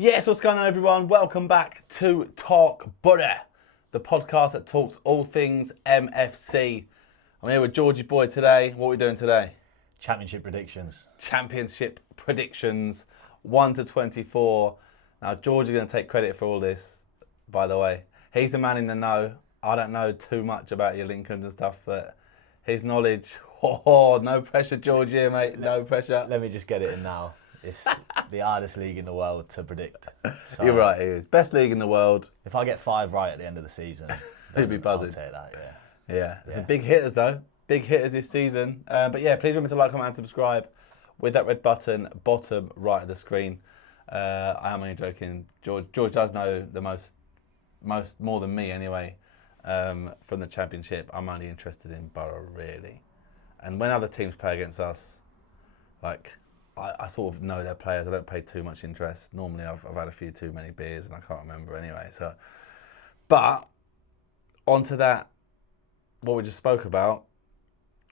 Yes, what's going on, everyone? Welcome back to TalkBoro, the podcast that talks all things MFC. I'm here with Georgie Boy today. What are we doing today? Championship predictions. Championship predictions, 1 to 24. Now, Georgie's going to take credit for all this, by the way. He's the man in the know. I don't know too much about your Lincolns and stuff, but his knowledge, no pressure, Georgie, here, mate. No pressure. Let me just get it in now. It's the hardest league in the world to predict. So You're right, it is. Best league in the world. if I get 5 right at the end of the season, You'd be buzzing. I'll take that, yeah. Yeah, some big hitters though. Big hitters this season. But yeah, please remember to like, comment, and subscribe with that red button bottom right of the screen. I am only joking. George does know the most more than me anyway. From the Championship, I'm only interested in Boro really. And when other teams play against us, like I sort of know their players. I don't pay too much interest. Normally, I've had a few too many beers and I can't remember anyway. So, but onto that. What we just spoke about,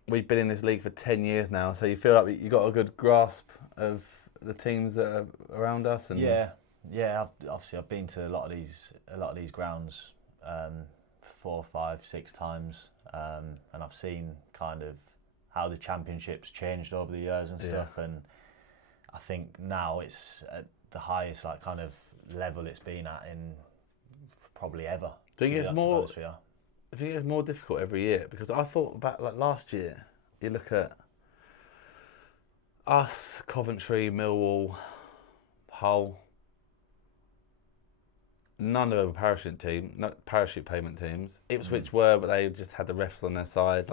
we've been in this league for 10 years now, so you feel like you got a good grasp of the teams that are around us. And Yeah. I've been to a lot of these grounds 4, 5, 6 times, and I've seen kind of how the Championship's changed over the years and stuff. And I think now it's at the highest kind of level it's been at in probably ever. Do you think it's more difficult every year? Because I thought about last year, you look at us, Coventry, Millwall, Hull. None of them were parachute payment teams. Ipswich were, but they just had the refs on their side.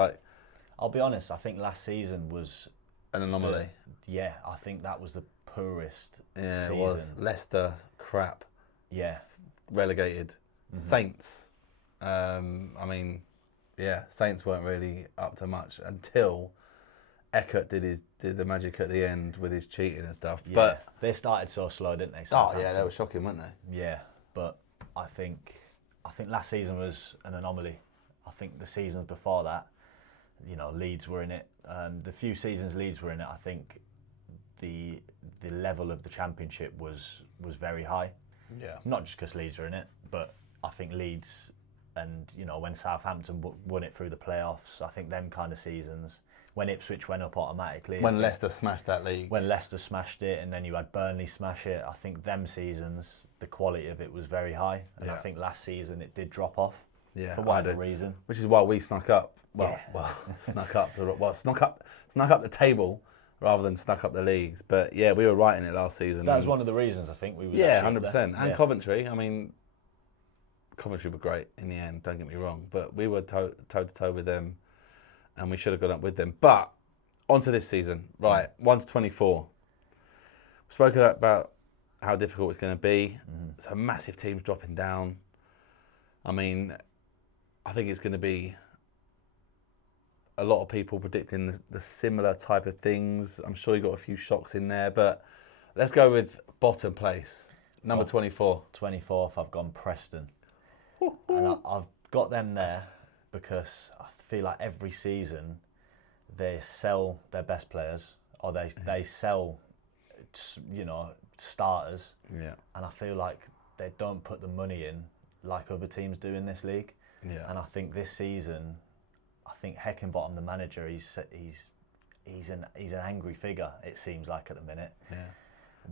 I'll be honest, I think last season was an anomaly. I think that was the poorest Yeah, season. it was. Leicester, crap. Yeah. Relegated. Saints. Saints weren't really up to much until Eckert did the magic at the end with his cheating and stuff. Yeah, but they started so slow, didn't they? they were shocking, weren't they? Yeah, but I think last season was an anomaly. I think the seasons before that, Leeds were in it. The few seasons Leeds were in it, I think the level of the Championship was very high. Yeah. Not just because Leeds were in it, but I think Leeds and when Southampton won it through the playoffs, I think them kind of seasons. When Ipswich went up automatically. When Leicester smashed that league. When Leicester smashed it, and then you had Burnley smash it. I think them seasons, the quality of it was very high, and I think last season it did drop off. Yeah, for whatever reason. Which is why we snuck up. Snuck up the table rather than snuck up the leagues. But yeah, we were right in it last season. That was one of the reasons I think we was. 100%. And Coventry. I mean, Coventry were great in the end. Don't get me wrong, but we were toe to toe with them. And we should have gone up with them. But onto this season, right? 1 to 24. We've spoken about how difficult it's going to be. So massive teams dropping down. I mean, I think it's going to be a lot of people predicting the similar type of things. I'm sure you've got a few shocks in there, but let's go with bottom place, number 24. 24th, I've gone Preston. And I've got them there because I feel like every season they sell their best players, or they sell, starters. Yeah. And I feel like they don't put the money in like other teams do in this league. Yeah. And I think this season, Heckingbottom, the manager, he's an angry figure. It seems like at the minute. Yeah.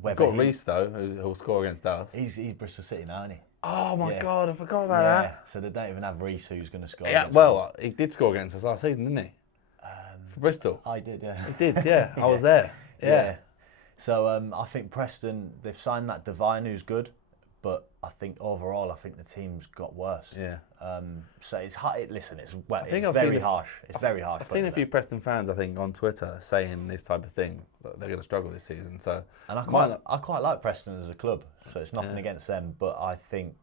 We've got Reece though, who'll score against us. He's Bristol City now, isn't he? Oh my God, I forgot about that. So they don't even have Reece who's going to score. Yeah, well, he did score against us last season, didn't he? For Bristol. I did, yeah. He did, yeah. I was there. Yeah. So I think Preston, they've signed that Devine who's good, but I think overall, the team's got worse. Yeah. So it's hard. Listen, it's very harsh. It's very harsh. I've seen a few Preston fans, I think, on Twitter saying this type of thing, that they're going to struggle this season. So, and I quite like Preston as a club. So it's nothing against them, but I think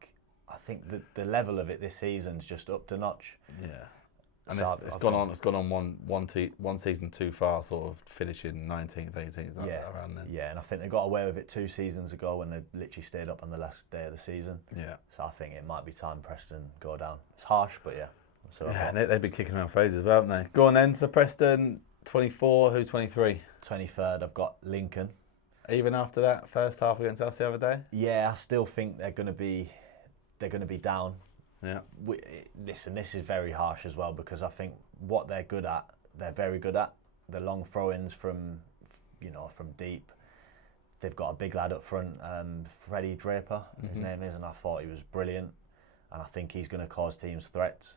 the level of it this season's just up to notch. Yeah. And it's gone on one season too far, sort of finishing 19th, 18th, around then. Yeah, and I think they got away with it 2 seasons ago when they literally stayed up on the last day of the season. Yeah. So I think it might be time Preston go down. It's harsh, but yeah. So yeah, they've been kicking around for ages, haven't they? Go on then. So Preston, 24. Who's 23? 23rd, I've got Lincoln. even after that first half against us the other day? Yeah, I still think they're going to be down. Yeah. Listen, this is very harsh as well because I think what they're good at, they're very good at. The long throw-ins from deep. They've got a big lad up front, Freddie Draper, his name is, and I thought he was brilliant. And I think he's going to cause teams threats.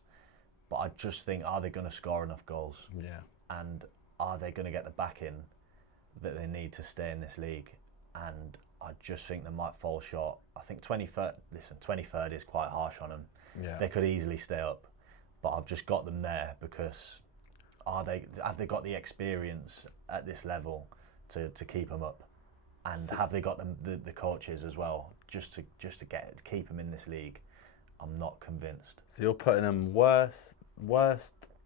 But I just think, are they going to score enough goals? Yeah. And are they going to get the backing that they need to stay in this league? And I just think they might fall short. I think 23rd is quite harsh on them. Yeah. They could easily stay up. But I've just got them there because have they got the experience at this level to keep them up? And have they got the coaches as well just to keep them in this league? I'm not convinced. So you're putting them worst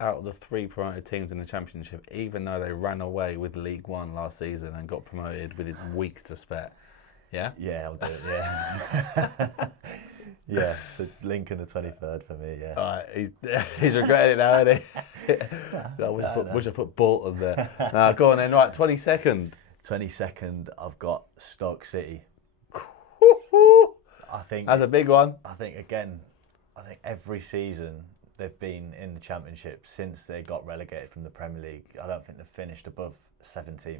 out of the 3 promoted teams in the Championship, even though they ran away with League One last season and got promoted with weeks to spare. Yeah? Yeah, I'll do it, yeah. Yeah, so Lincoln the 23rd for me, yeah. All right, he's regretting it now, isn't he? I wish I put Bolton there. No, go on then. Right, 22nd. 22nd, I've got Stoke City. I think that's a big one. I think every season they've been in the Championship since they got relegated from the Premier League. I don't think they've finished above 17th.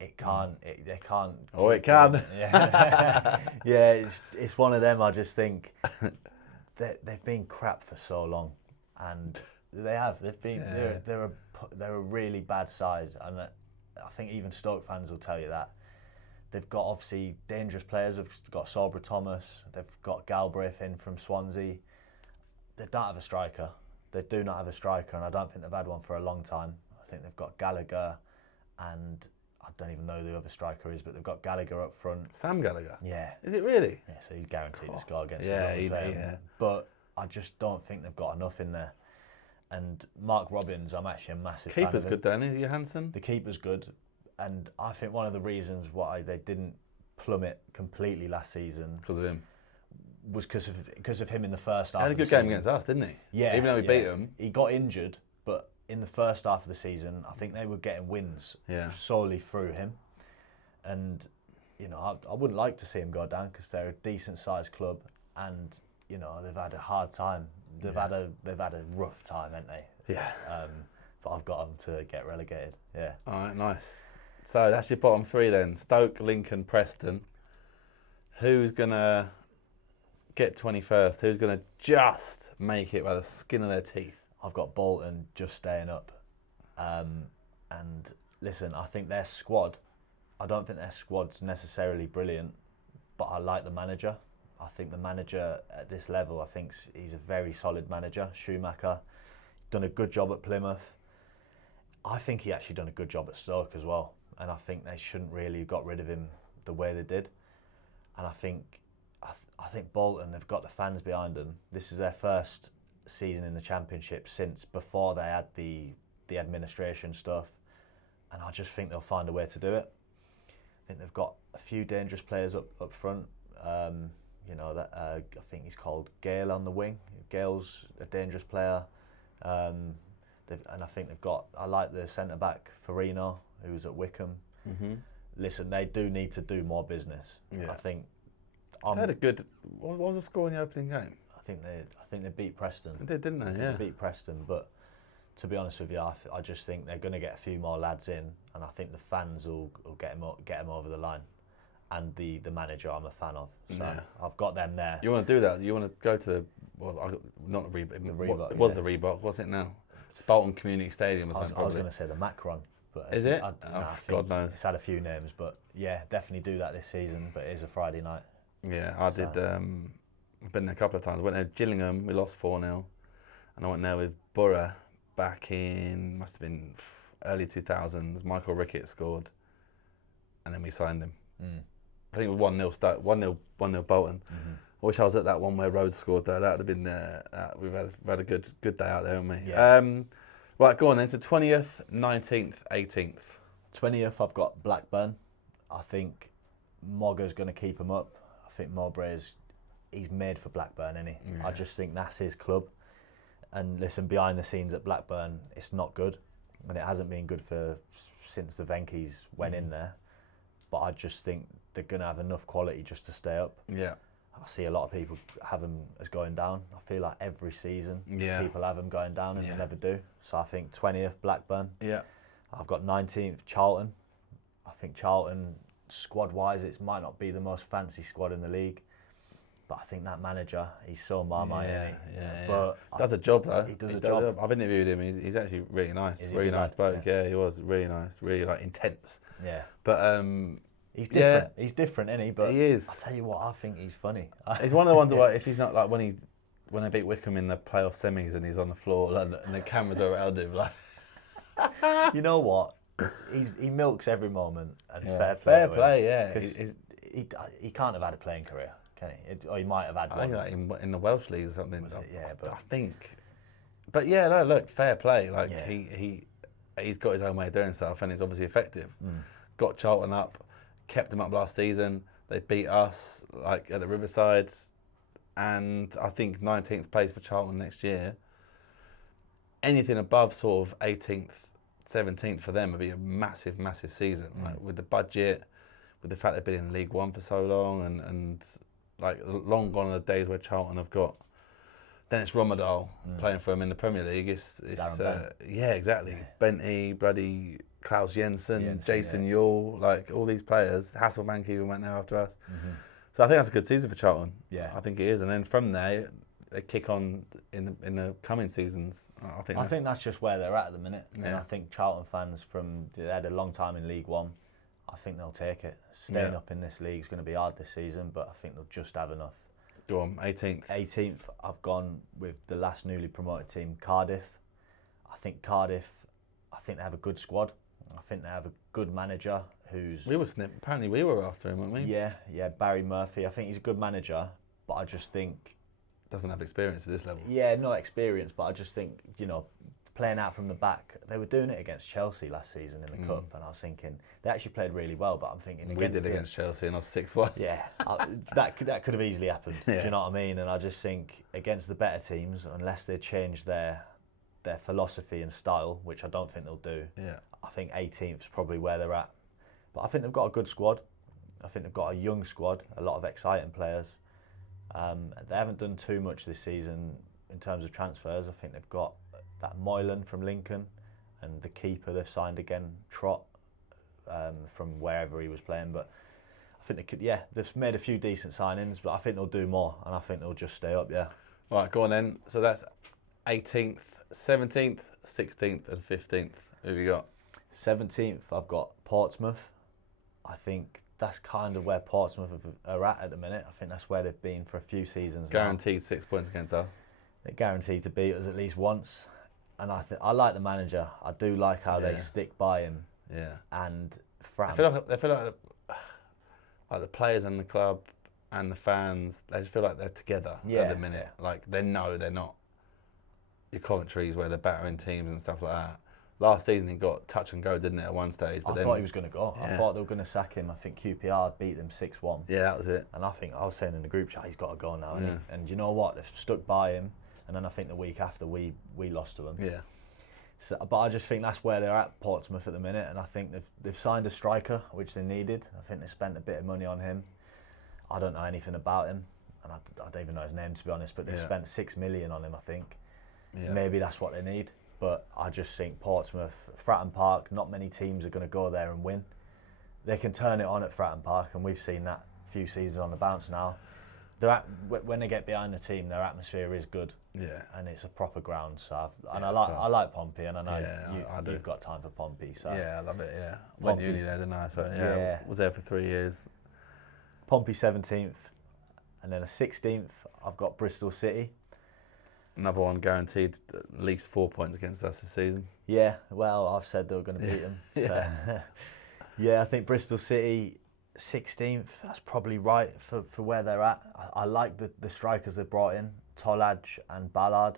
It can't. They can't. Oh, it can. Yeah, yeah. It's one of them. I just think they've been crap for so long, and they have. They've been. Yeah. They're a really bad side, and I think even Stoke fans will tell you that. They've got obviously dangerous players. They've got Sobra Thomas. They've got Galbraith in from Swansea. They don't have a striker. They do not have a striker, and I don't think they've had one for a long time. I think they've got Gallagher, and I don't even know who the other striker is, but they've got Gallagher up front. Sam Gallagher? Yeah. Is it really? Yeah, so he's guaranteed to score against yeah. But I just don't think they've got enough in there. And Mark Robbins, I'm actually a massive fan of him. Keeper's good then, is Johansson? The keeper's good. And I think one of the reasons why they didn't plummet completely last season because of him was because of him in the first half. He had a good game against us, didn't he? Yeah, even though we beat him. He got injured, but in the first half of the season, I think they were getting wins solely through him. And I wouldn't like to see him go down because they're a decent sized club, and they've had a hard time. They've had a rough time, haven't they? Yeah. But I've got them to get relegated. Yeah. All right, nice. So that's your bottom 3 then. Stoke, Lincoln, Preston. Who's going to get 21st? Who's going to just make it by the skin of their teeth? I've got Bolton just staying up. And listen, I think their squad, I don't think their squad's necessarily brilliant, but I like the manager. I think the manager at this level, I think he's a very solid manager. Schumacher, done a good job at Plymouth. I think he actually done a good job at Stoke as well. And I think they shouldn't really have got rid of him the way they did. And I think Bolton, they've got the fans behind them. This is their first season in the Championship since before they had the administration stuff. And I just think they'll find a way to do it. I think they've got a few dangerous players up front. I think he's called Gale on the wing. Gale's a dangerous player. And I think I like the centre-back, Farino, who was at Wickham. Mm-hmm. Listen, they do need to do more business. Yeah. I think... They had a good... What was the score in the opening game? I think they beat Preston. They did, didn't they? Yeah. They beat Preston, but to be honest with you, I just think they're going to get a few more lads in, and I think the fans will get them over the line. And the manager I'm a fan of. So I've got them there. You want to do that? You want to go to the... Well, not the Reebok. The Reebok, it was the Reebok. What's it now? Bolton Community Stadium or something. I was going to say the Macron. But is it? God knows. It's had a few names, but yeah, definitely do that this season. But it is a Friday night. Yeah, I did. I've been there a couple of times. I went there Gillingham. We lost 4-0, and I went there with Boro back in must have been early 2000s. Michael Rickett scored, and then we signed him. I think it was 1-0 start, 1-0 Bolton. Mm-hmm. I wish I was at that one where Rhodes scored though. That would have been we've had a good day out there, haven't we? Yeah. Right, go on then to 20th, 19th, 18th. 20th, I've got Blackburn. I think Mogga's going to keep him up. I think Mowbray's he's made for Blackburn, isn't he? Yeah. I just think that's his club. And listen, behind the scenes at Blackburn, it's not good, and it hasn't been good since the Venkies went in there. but I just think they're going to have enough quality just to stay up. Yeah. I see a lot of people have them as going down. I feel like every season people have them going down and they never do. So I think 20th Blackburn. Yeah. I've got 19th Charlton. I think Charlton, squad-wise, it might not be the most fancy squad in the league, but I think that manager, he's so marmite, isn't he? But does a job though. He does a job. I've interviewed him. He's actually really nice. Is he Really good nice lad? bloke. Yeah, he was really nice. Really like intense. Yeah. But he's different. He's different, isn't he? But he is. I'll tell you what, I think he's funny. He's one of the ones where if he's not like when they beat Wickham in the playoff semis and he's on the floor and the cameras are around him, like. You know what? He milks every moment and fair play. Yeah. Because he can't have had a playing career, can he? Or he might have had I one. think like in the Welsh league or something. But I think. But yeah, no, look, fair play. Like he's got his own way of doing stuff, and it's obviously effective. Got Charlton up, kept them up last season. They beat us like at the Riverside, and I think 19th place for Charlton next year. Anything above sort of 18th, 17th for them would be a massive, massive season. Like with the budget, with the fact they've been in League One for so long, and like long gone are the days where Charlton have got. Then it's Romadal playing for them in the Premier League. It's exactly. Yeah. Benty, bloody Klaus Jensen, Jason Yule, like all these players. Hasselbank even went there after us. So I think that's a good season for Charlton. Yeah, I think it is. And then from there, they kick on in the coming seasons. I think that's just where they're at the minute. Yeah. And I think Charlton fans they had a long time in League One. I think they'll take it. Staying up in this league is going to be hard this season, but I think they'll just have enough. Go on, 18th. 18th, I've gone with the last newly promoted team, Cardiff. I think they have a good squad. I think they have a good manager who's... Apparently we were after him, weren't we? Yeah, Barry Murphy. I think he's a good manager, but I just think... Doesn't have experience at this level. Yeah, not experience, but I just think, playing out from the back, they were doing it against Chelsea last season in the Cup, and I was thinking, they actually played really well, but I'm thinking... We did against Chelsea and I was 6-1. Yeah, that could have easily happened, do you know what I mean? And I just think, against the better teams, unless they change their philosophy and style, which I don't think they'll do, I think 18th is probably where they're at. But I think they've got a good squad. I think they've got a young squad, a lot of exciting players. They haven't done too much this season in terms of transfers. I think they've got that Moylan from Lincoln and the keeper they've signed again, Trott, from wherever he was playing. But I think they've made a few decent signings, but I think they'll do more, and I think they'll just stay up, All right, go on then. So that's 18th, 17th, 16th and 15th. Who have you got? 17th, I've got Portsmouth. I think that's kind of where Portsmouth are at the minute. I think that's where they've been for a few seasons Guaranteed now. 6 points against us. They're guaranteed to beat us at least once. And I like the manager. I do like how they stick by him. Yeah. And Fran. I feel like the players and the club and the fans, they just feel like they're together at the minute. Like they know they're not your Coventry's where they're battering teams and stuff like that. Last season he got touch and go, didn't it, at one stage? But I thought he was going to go. I thought they were going to sack him. I think QPR beat them 6-1. Yeah, that was it. And I was saying in the group chat, he's got to go now. And you know what? They've stuck by him. And then I think the week after we lost to them. Yeah. So, but I just think that's where they're at, Portsmouth, at the minute. And I think they've signed a striker, which they needed. I think they spent a bit of money on him. I don't know anything about him. And I don't even know his name, to be honest. But they've spent 6 million on him, I think. Yeah. Maybe that's what they need. But I just think Portsmouth, Fratton Park, not many teams are going to go there and win. They can turn it on at Fratton Park, and we've seen that a few seasons on the bounce now. When they get behind the team, their atmosphere is good. Yeah. And it's a proper ground. So I like Pompey, and I know you've got time for Pompey. So yeah, I love it. Yeah, went uni there, didn't I? So was there for 3 years. Pompey 17th, and then a 16th. I've got Bristol City. Another one guaranteed at least 4 points against us this season. Yeah, well, I've said they were going to beat them. So. I think Bristol City 16th. That's probably right for where they're at. I like the strikers they've brought in, Tolaj and Ballard.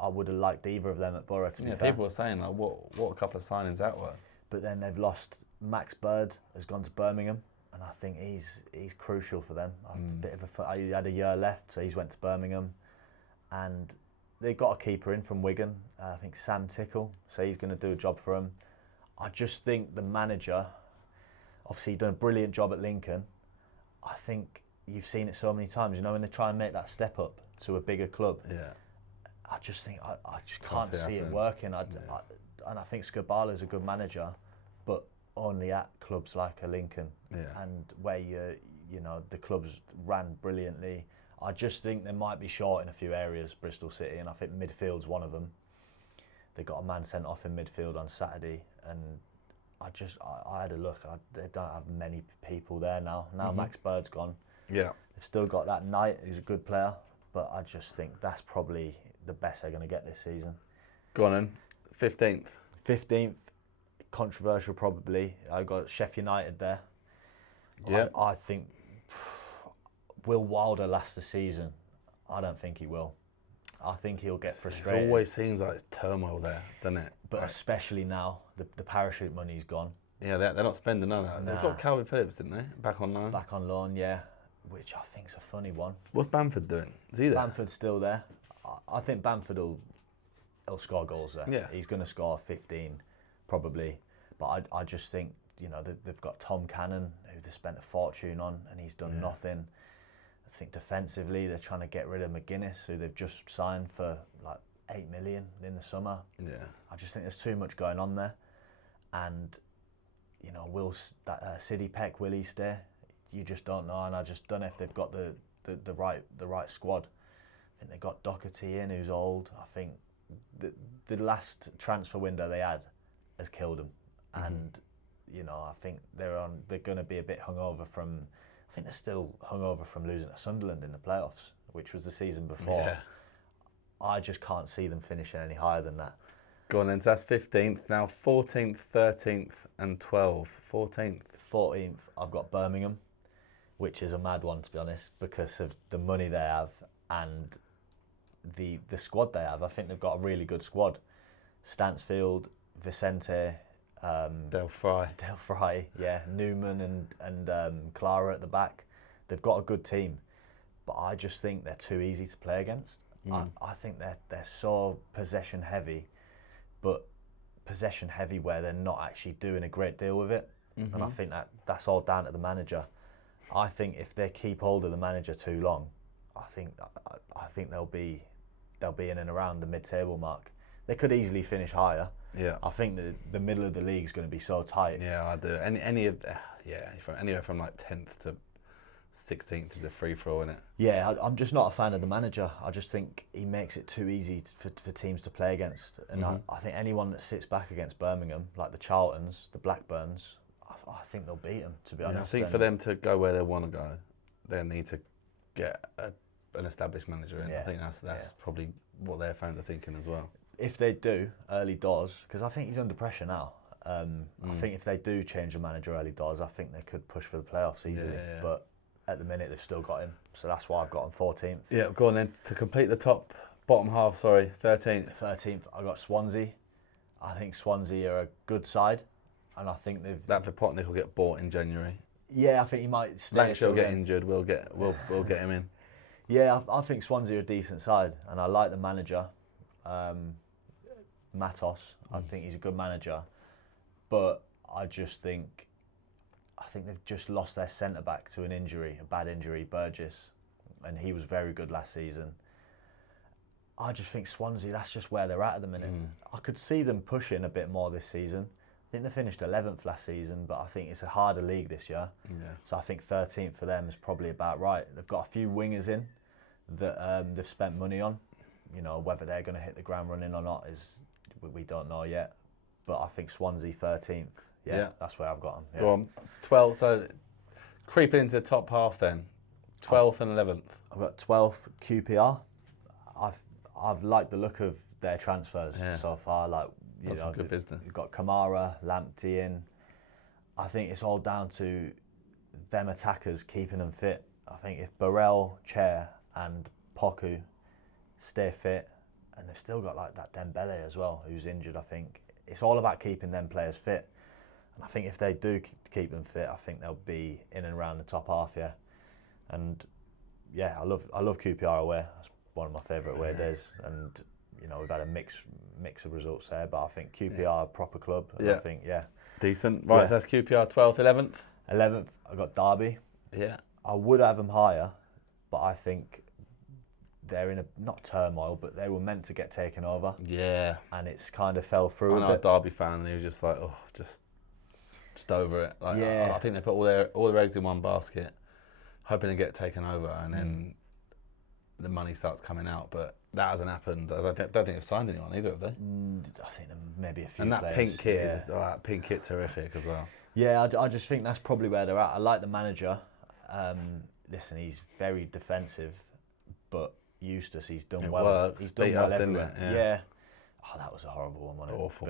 I would have liked either of them at Boro, to be fair. People were saying like, what a couple of signings that were. But then they've lost. Max Bird has gone to Birmingham, and I think he's crucial for them. He had a year left, so he's went to Birmingham. And they've got a keeper in from Wigan, I think Sam Tickle, so he's going to do a job for them. I just think the manager, Obviously, he's done a brilliant job at Lincoln. I think you've seen it so many times. You know, when they try and make that step up to a bigger club. Yeah. I just think I just can't see it working. And I think Skubala's a good manager, but only at clubs like a Lincoln, and where you know the clubs ran brilliantly. I just think they might be short in a few areas, Bristol City, and I think midfield's one of them. They got a man sent off in midfield on Saturday, and I had a look. They don't have many people there now. Now Max Bird's gone. Yeah. They've still got that Knight, who's a good player, but I just think that's probably the best they're going to get this season. Go on then. 15th. 15th, controversial probably. I got Sheff United there. Yeah. I think, will Wilder last the season? I don't think he will. I think he'll get frustrated. It always seems like it's turmoil there, doesn't it? But especially now, the parachute money's gone. Yeah, they're not spending none of that. They've got Calvin Phillips, didn't they? Back on loan. Back on loan, yeah, which I think's a funny one. What's Bamford doing? Is he there? Bamford's still there. I think Bamford will score goals there. Yeah. He's going to score 15, probably. But I just think, you know, they've got Tom Cannon, who they spent a fortune on, and he's done nothing. I think defensively, they're trying to get rid of McGuinness, who they've just signed for like 8 million in the summer. Yeah. I just think there's too much going on there. And, you know, will that City Peck, will he stay? You just don't know, and I just don't know if they've got the right squad. I think they've got Doherty in, who's old. I think the last transfer window they had has killed them, and you know, I think they're going to be a bit hungover from. I think they're still hungover from losing to Sunderland in the playoffs, which was the season before. Yeah. I just can't see them finishing any higher than that. Go on then, so that's 15th. Now 14th, 13th and 12th. 14th, I've got Birmingham, which is a mad one to be honest, because of the money they have and the squad they have. I think they've got a really good squad. Stansfield, Vicente, Del Fry, yeah, Newman and Clara at the back. They've got a good team, but I just think they're too easy to play against. I think they're so possession heavy, but possession heavy where they're not actually doing a great deal with it. And I think that's all down to the manager. I think if they keep hold of the manager too long, I think they'll be in and around the mid-table mark. They could easily finish higher. Yeah. I think the middle of the league is going to be so tight. Yeah, I do. Anywhere from like 10th to 16th is a free throw, isn't it? Yeah, I'm just not a fan of the manager. I just think he makes it too easy for teams to play against. And I think anyone that sits back against Birmingham, like the Charltons, the Blackburns, I think they'll beat them, to be honest. I think for them to go where they want to go, they need to get an established manager in. I think that's probably what their fans are thinking as well. If they do early doors, because I think he's under pressure now. I think if they do change the manager early doors, I think they could push for the playoffs easily. Yeah. But at the minute, they've still got him. So that's why I've got him 14th. Yeah, go on then. To complete the bottom half, 13th. 13th, I got Swansea. I think Swansea are a good side. And I think they've... That Potnick will get bought in January. Yeah, I think he might stay. Lancashire will get injured. We'll get him in. Yeah, I think Swansea are a decent side, and I like the manager, Matos. I think he's a good manager, but I think they've just lost their centre back to a bad injury, Burgess, and he was very good last season. I just think Swansea, that's just where they're at the minute. I could see them pushing a bit more this season. I think they finished 11th last season, but I think it's a harder league this year. Yeah. So I think 13th for them is probably about right. They've got a few wingers in that they've spent money on. You know, whether they're going to hit the ground running or not we don't know yet. But I think Swansea 13th. Yeah, that's where I've got them. Yeah. Go on. 12th. So creeping into the top half then. 12th and 11th. I've got 12th QPR. I've liked the look of their transfers so far. Like, That's some good business. You've got Kamara, Lamptey in. I think it's all down to them attackers keeping them fit. I think if Burrell, Chair and Poku stay fit, and they've still got like that Dembele as well, who's injured, I think. It's all about keeping them players fit. And I think if they do keep them fit, I think they'll be in and around the top half, yeah. And yeah, I love QPR away. That's one of my favourite away days. And you know, we've had a mix of results there, but I think QPR a proper club. And I think, decent. Right, so that's QPR 12th, 11th. 11th, I got Derby. Yeah. I would have them higher, but I think they're in a, not turmoil, but they were meant to get taken over. Yeah. And it's kind of fell through I know a bit. a Derby fan, and he was just like, oh, just over it. Like, Yeah. I think they put all their eggs in one basket, hoping to get taken over, and then the money starts coming out. But that hasn't happened. I don't think they've signed anyone either, have they? I think maybe a few And that players. pink kit is that pink kit's terrific as well. Yeah, I just think that's probably where they're at. I like the manager. Listen, he's very defensive, but Eustace, he's done It well. works. He's done Beat well us, didn't everywhere. it? Yeah. Oh, that was a horrible one, wasn't it? Awful.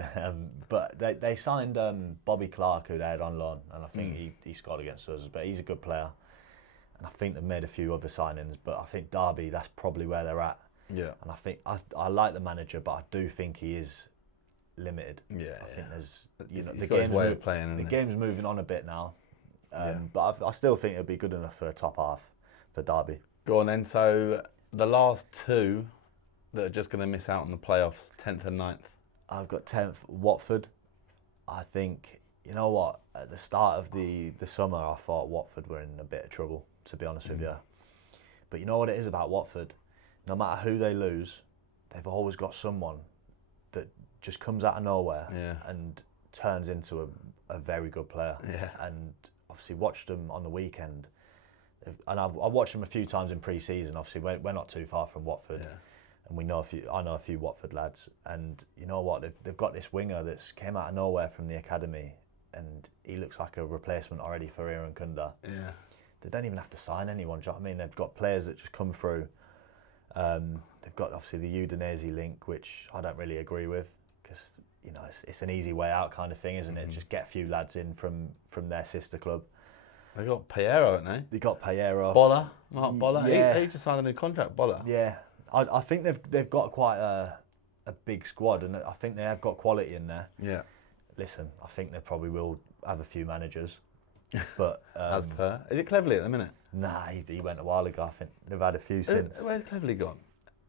But they signed Bobby Clark, who they had on loan, and I think he scored against us. But he's a good player, and I think they've made a few other signings. But I think Derby, that's probably where they're at. Yeah. And I think I like the manager, but I do think he is limited. Yeah. I think there's He's the got his game's way of playing. the game's moving on a bit now, Yeah. but I still think it'll be good enough for a top half for Derby. Go on then. So the last two that are just going to miss out on the playoffs, 10th and 9th. I've got 10th Watford. I think, you know what, at the start of the summer I thought Watford were in a bit of trouble, to be honest with you. But you know what it is about Watford? No matter who they lose, they've always got someone that just comes out of nowhere and turns into a very good player. Yeah. And obviously watched them on the weekend. And I watched them a few times in pre-season. Obviously, we're not too far from Watford. Yeah. And I know a few Watford lads, and you know what? They've got this winger that's came out of nowhere from the academy, and he looks like a replacement already for Aaron Kunda. Yeah. They don't even have to sign anyone. Do you know what I mean? They've got players that just come through. They've got obviously the Udinese link, which I don't really agree with, because you know it's an easy way out kind of thing, isn't it? Just get a few lads in from their sister club. They got Piero, haven't they? They got Piero. Bolla, Mark Bolla. Yeah. He just signed a new contract. Bolla. Yeah. I think they've got quite a big squad, and I think they have got quality in there. Yeah. Listen, I think they probably will have a few managers, but as per, is it Cleverley at the minute? Nah, he went a while ago. I think they've had a few since. Where's Cleverley gone?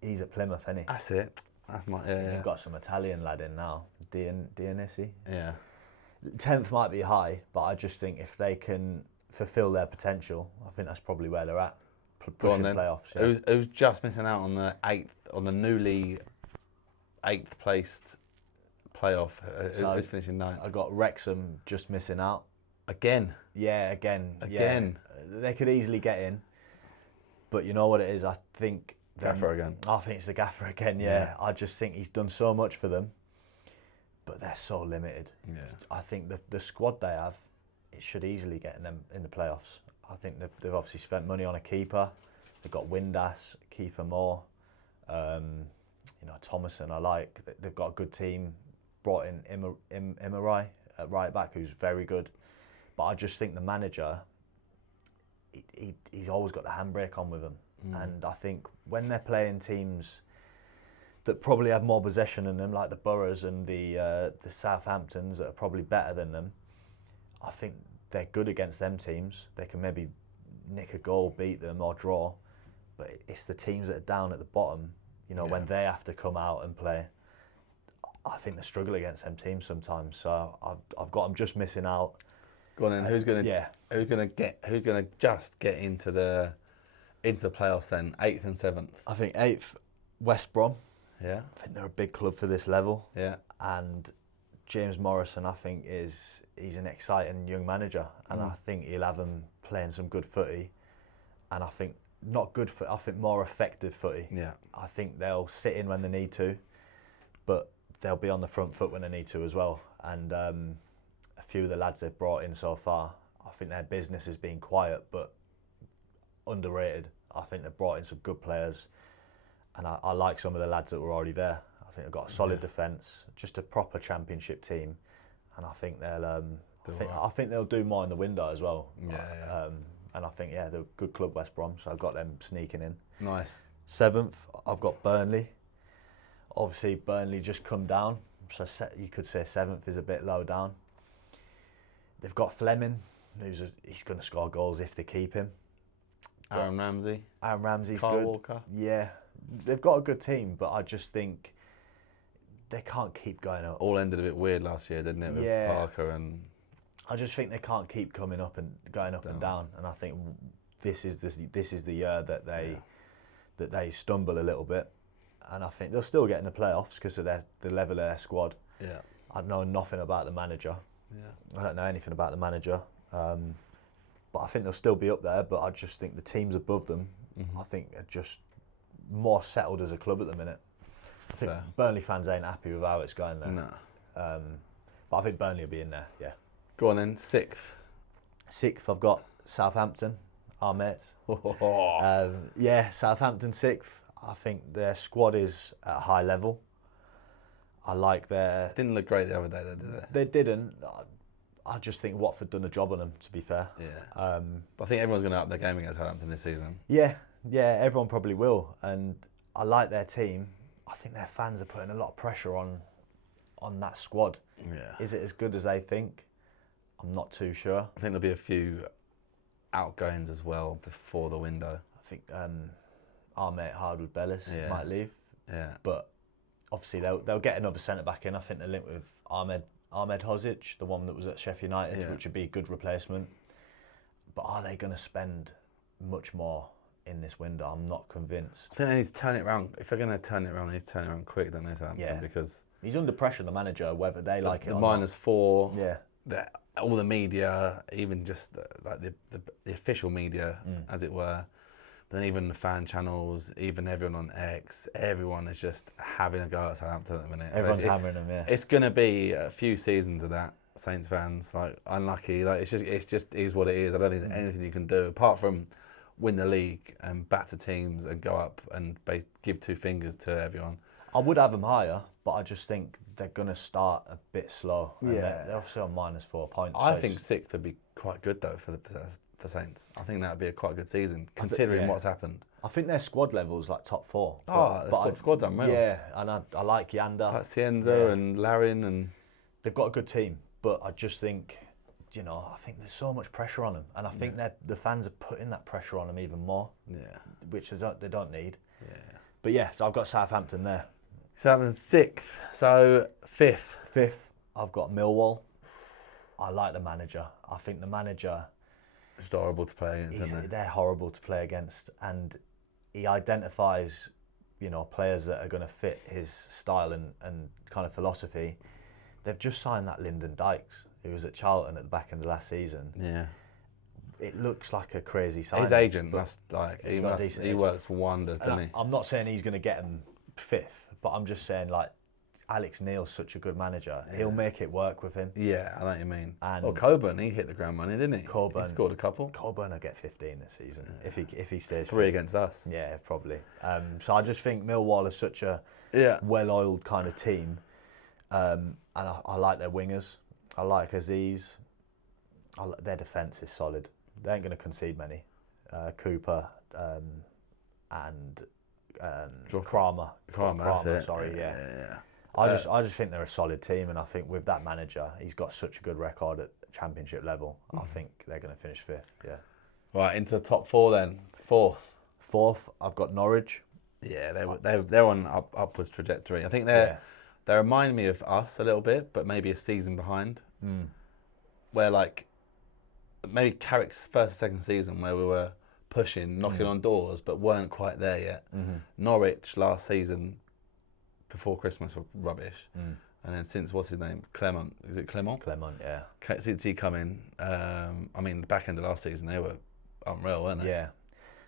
He's at Plymouth, isn't he? That's it. That's my. Yeah. You've got some Italian lad in now, Dionisi. Yeah. 10th might be high, but I just think if they can fulfil their potential, I think that's probably where they're at. Pushing playoffs. Yeah. Who's just missing out on the newly 8th placed playoff? Who's finishing 9th? I got Wrexham just missing out. Again? Yeah, again. Yeah. They could easily get in, but you know what it is? I think Gaffer again. I think it's the Gaffer again. Yeah. I just think he's done so much for them, but they're so limited. Yeah. I think the squad they have, it should easily get them in the playoffs. I think they've obviously spent money on a keeper. They've got Windass, Kiefer Moore, Thomason. I like. They've got a good team. Brought in Imarai at right back, who's very good. But I just think the manager, he's always got the handbrake on with him. And I think when they're playing teams that probably have more possession than them, like the Boroughs and the Southamptons that are probably better than them, I think they're good against them teams. They can maybe nick a goal, beat them or draw, but it's the teams that are down at the bottom, when they have to come out and play. I think they struggle against them teams sometimes. So I've got them just missing out. Go on then. Who's gonna just get into the playoffs then? 8th and 7th. I think 8th, West Brom. Yeah. I think they're a big club for this level. Yeah. And James Morrison, I think, he's an exciting young manager, and I think he'll have them playing some good footy. And I think not good footy, I think more effective footy. Yeah. I think they'll sit in when they need to, but they'll be on the front foot when they need to as well. And a few of the lads they've brought in so far, I think their business has been quiet but underrated. I think they've brought in some good players, and I like some of the lads that were already there. I think they've got a solid defence, just a proper championship team, and I think they'll. I think they'll do more in the window as well. Yeah. And I think they're a good club, West Brom. So I've got them sneaking in. Nice. 7th, I've got Burnley. Obviously, Burnley just come down, so you could say 7th is a bit low down. They've got Fleming, he's going to score goals if they keep him. Aaron Ramsey's Kyle good. Walker. Yeah, they've got a good team, but I just think they can't keep going up. All ended a bit weird last year, didn't it? With Parker and I just think they can't keep coming up and going up and down, and I think this is the year that they stumble a little bit, and I think they'll still get in the playoffs because of the level of their squad. Yeah. I know nothing about the manager. Yeah. I don't know anything about the manager, but I think they'll still be up there. But I just think the teams above them, I think, are just more settled as a club at the minute. I think Burnley fans ain't happy with how it's going there. No. But I think Burnley will be in there, yeah. Go on then, 6th. 6th, I've got Southampton, our mates. Yeah, Southampton 6th. I think their squad is at a high level. I like their... Didn't look great the other day, though, did they? They didn't. I just think Watford done a job on them, to be fair. Yeah. But I think everyone's going to up their game against Southampton this season. Yeah, everyone probably will. And I like their team. I think their fans are putting a lot of pressure on that squad. Yeah. Is it as good as they think? I'm not too sure. I think there'll be a few outgoings as well before the window. I think our mate Hardwood Bellis might leave. Yeah. But obviously they'll get another centre back in. I think they're linked with Ahmed Hozic, the one that was at Sheff United, which would be a good replacement. But are they going to spend much more in this window? I'm not convinced. I think they need to turn it around. If they're going to turn it around, they need to turn it around quick, don't they, Southampton? Because he's under pressure, the manager, whether they like it or -4. Yeah. All the media, even just like the official media, as it were, but then even the fan channels, even everyone on X, everyone is just having a go at Southampton at the minute. Everyone's hammering them, yeah. It's going to be a few seasons of that. Saints fans, like, unlucky. Like, it's just is what it is. I don't think there's anything you can do apart from win the league and batter teams and go up and give 2 fingers to everyone. I would have them higher, but I just think they're going to start a bit slow. And Yeah. they're obviously on -4 points. I think 6th would be quite good, though, for Saints. I think that would be a quite good season, considering what's happened. I think their squad level's like top 4. The squad's unreal. Yeah, and I like Yanda. Like Cienzo and Larin, and they've got a good team, but I just think, I think there's so much pressure on them, and I think that the fans are putting that pressure on them even more. Yeah. Which they don't need. Yeah. But yeah, so I've got Southampton there. Southampton 6th, so 5th. 5th, I've got Millwall. I like the manager. I think the manager... It's horrible to play against, isn't it? They're horrible to play against, and he identifies, players that are going to fit his style and kind of philosophy. They've just signed that Lyndon Dykes, who was at Charlton at the back end of last season. Yeah. It looks like a crazy signing. His agent he works wonders, doesn't he? I'm not saying he's going to get him 5th, but I'm just saying, like, Alex Neil's such a good manager. Yeah. He'll make it work with him. Yeah, I know what you mean. And Coburn, he hit the ground running, didn't he? Coburn, he scored a couple. Coburn will get 15 this season if he stays 3 fit. against us. Yeah, probably. So I just think Millwall is such a well-oiled kind of team, and I like their wingers. I like Aziz. Their defence is solid. They ain't going to concede many. Cooper and Kramer. That's it. Sorry, yeah. I just think they're a solid team, and I think with that manager, he's got such a good record at Championship level. I think they're going to finish 5th. Yeah. Right, into the top 4 then. 4th. 4th, I've got Norwich. Yeah, they're on upwards trajectory. I think they remind me of us a little bit, but maybe a season behind. Where, like, maybe Carrick's first and second season, where we were pushing, knocking on doors, but weren't quite there yet. Norwich last season, before Christmas, were rubbish. And then since, what's his name? Clement. Is it Clement? Clement, yeah. Since he come in, the back end of last season, they were unreal, weren't they? Yeah.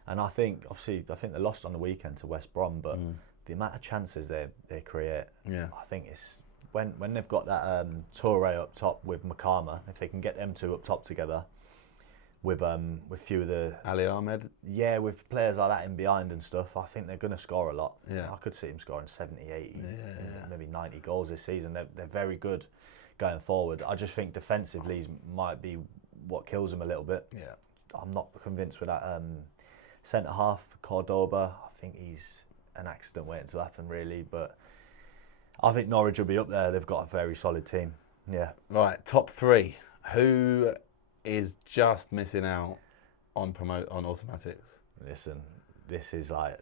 And I think they lost on the weekend to West Brom, but the amount of chances they create, I think it's when they've got that Toure up top with Makama, if they can get them two up top together, with few of the Ali Ahmed, with players like that in behind and stuff, I think they're going to score a lot. Yeah. I could see them scoring 70, 80, maybe 90 goals this season. They're very good going forward. I just think defensively might be what kills them a little bit. Yeah. I'm not convinced with that centre half Cordoba. I think he's an accident waiting to happen, really. But I think Norwich will be up there. They've got a very solid team. Yeah. Right, top 3. Who is just missing out on automatics? Listen, this is like,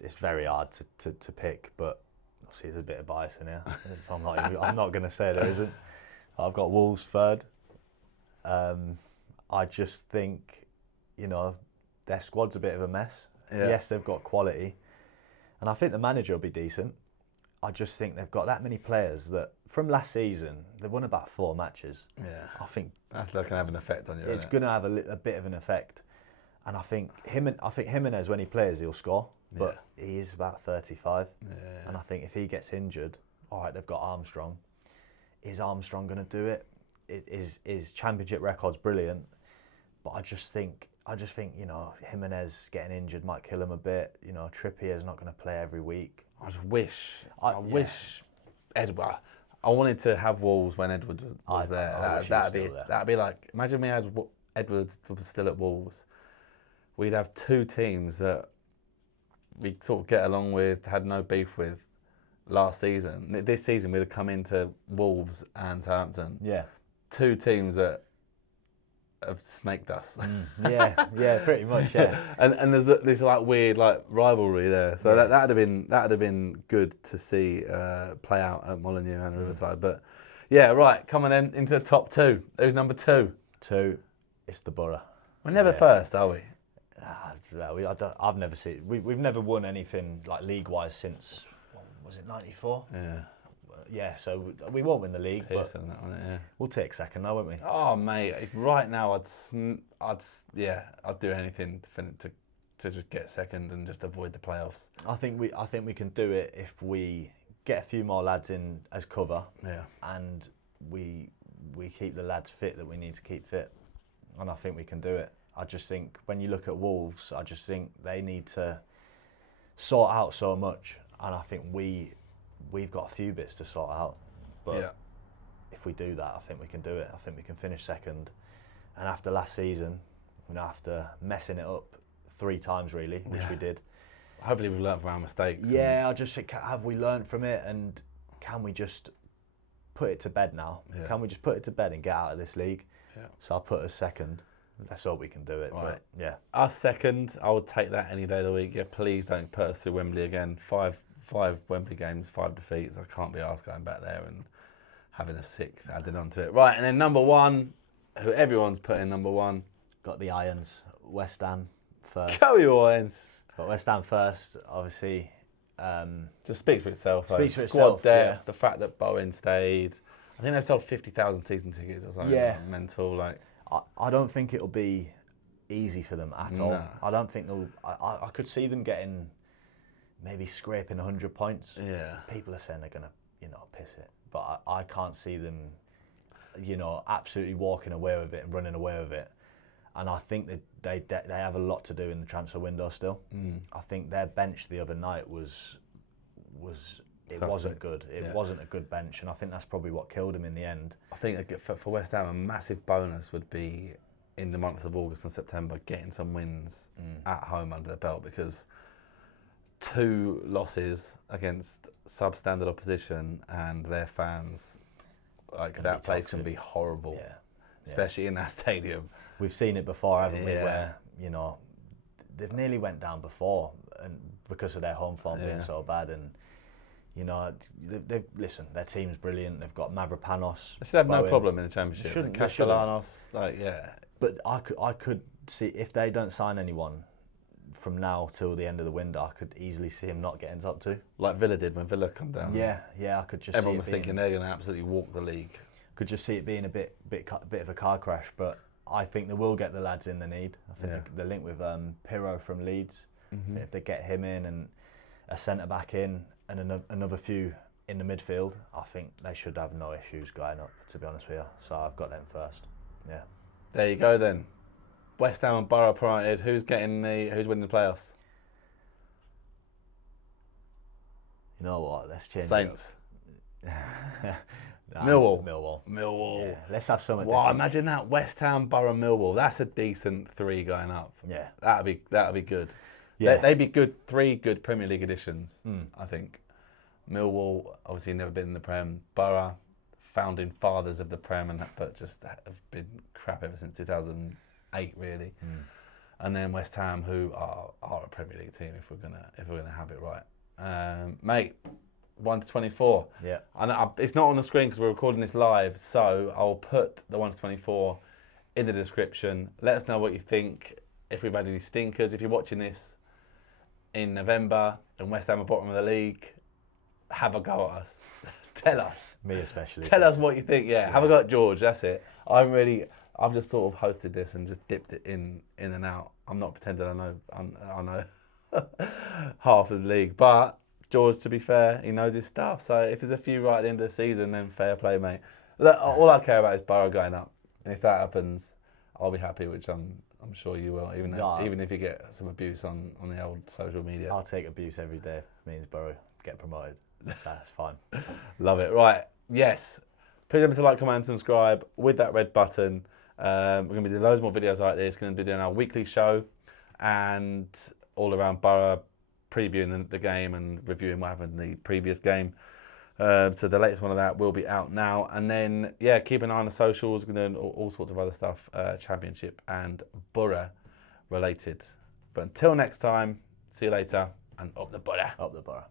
it's very hard to pick, but obviously there's a bit of bias in here. I'm not going to say there isn't. I've got Wolves 3rd. I just think, their squad's a bit of a mess. Yeah. Yes, they've got quality, and I think the manager will be decent. I just think they've got that many players that from last season they've won about 4 matches. Yeah, I think that's going to have an effect on you. it's going to have a bit of an effect, and I think Jimenez when he plays he'll score, but he is about 35, and I think if he gets injured, all right, they've got Armstrong. Is Armstrong going to do it? His championship record's brilliant, but I just think Jimenez getting injured might kill him a bit. Trippier's not going to play every week. I just wish. I wish Edward. I wanted to have Wolves when Edwards was there. That'd be like, imagine we had Edwards was still at Wolves. We'd have 2 teams that we sort of get along with, had no beef with last season. This season we'd have come into Wolves and Southampton. Yeah. 2 teams that have snaked us. Yeah, pretty much. Yeah. and there's this like weird like rivalry there. So that'd have been good to see play out at Molineux and Riverside. But yeah, right. Coming then into the top 2. Who's number 2? 2. It's the Boro. We're never first, are we? I've never seen. We've never won anything like league-wise since. Was it 94? Yeah. Yeah, so we won't win the league, but yeah. We'll take second now, won't we? Oh mate, right now I'd do anything to just get second and just avoid the playoffs. I think we can do it if we get a few more lads in as cover. Yeah. And we keep the lads fit that we need to keep fit, and I think we can do it. I just think when you look at Wolves, I just think they need to sort out so much, and I think we've got a few bits to sort out, but if we do that, I think we can do it. I think we can finish second, and after last season, after messing it up 3 times really, which we did. Hopefully we've learned from our mistakes. Yeah, I just think, have we learned from it, and can we just put it to bed now? Yeah. Can we just put it to bed and get out of this league? Yeah. So I'll put us second. Let's hope we can do it. Right. But yeah. Us second, I would take that any day of the week. Yeah, please don't put us through Wembley again. 5 Wembley games, 5 defeats. I can't be asked going back there and having a 6 added onto it. Right, and then number 1, who everyone's put in number 1. Got the Irons, West Ham first. Go you Irons. Got West Ham first, obviously. Just speaks for itself. Speaks for Squad itself, there, yeah. The fact that Bowen stayed. I think they sold 50,000 season tickets or something. Yeah. Mental, like. I don't think it'll be easy for them at all. I don't think they'll. I could see them getting, maybe scraping 100 points. Yeah. People are saying they're gonna, piss it, but I can't see them, absolutely walking away with it and running away with it. And I think that they have a lot to do in the transfer window still. I think their bench the other night was wasn't good. It wasn't a good bench, and I think that's probably what killed him in the end. I think for West Ham, a massive bonus would be in the months of August and September getting some wins at home under their belt, because 2 losses against substandard opposition and their fans, like that place can be horrible. Yeah. Especially in that stadium. We've seen it before, haven't we? Where they've nearly went down before, and because of their home form being so bad, and listen, their team's brilliant. They've got Mavropanos. They should have no problem in the Championship. Shouldn't. Castellanos, But I could see, if they don't sign anyone from now till the end of the window, I could easily see him not getting top 2. Like Villa did when Villa come down. Yeah, I could just. Everyone was thinking they're going to absolutely walk the league. Could just see it being a bit of a car crash, but I think they will get the lads in they need. I think the link with Pirro from Leeds. If they get him in and a centre back in and another few in the midfield, I think they should have no issues going up, to be honest with you. So I've got them first. Yeah. There you go then. West Ham and Boro promoted. Who's winning the playoffs? You know what? Let's change Saints. it up. Millwall. Yeah, let's have some. Wow, imagine that. West Ham, Boro, Millwall. That's a decent 3 going up. Yeah. That'd be good. Yeah. They'd be good. 3 good Premier League editions, I think. Millwall, obviously never been in the Prem. Boro, founding fathers of the Prem, but just have been crap ever since 2008, really. And then West Ham, who are a Premier League team if we're gonna have it right, mate. 1 to 24. Yeah. And it's not on the screen because we're recording this live, so I'll put the 1 to 24 in the description. Let us know what you think. If we've had any stinkers. If you're watching this in November and West Ham are bottom of the league, have a go at us. Tell us. Me especially. Tell us what you think. Yeah, have a go at George. That's it. I've just sort of hosted this and just dipped it in and out. I'm not pretending I know half of the league, but George, to be fair, he knows his stuff. So if there's a few right at the end of the season, then fair play, mate. Look, all I care about is Boro going up, and if that happens, I'll be happy, which I'm sure you will, even if you get some abuse on the old social media. I'll take abuse every day if it means Boro get promoted. That's fine. Love it. Right, yes. Please remember to like, comment, and subscribe with that red button. We're going to be doing loads more videos like this. Going to be doing our weekly show and all around Boro, previewing the game and reviewing what happened in the previous game. So the latest one of that will be out now. And then, yeah, keep an eye on the socials. We're doing all sorts of other stuff, Championship and Boro related. But until next time, see you later and up the Boro. Up the Boro.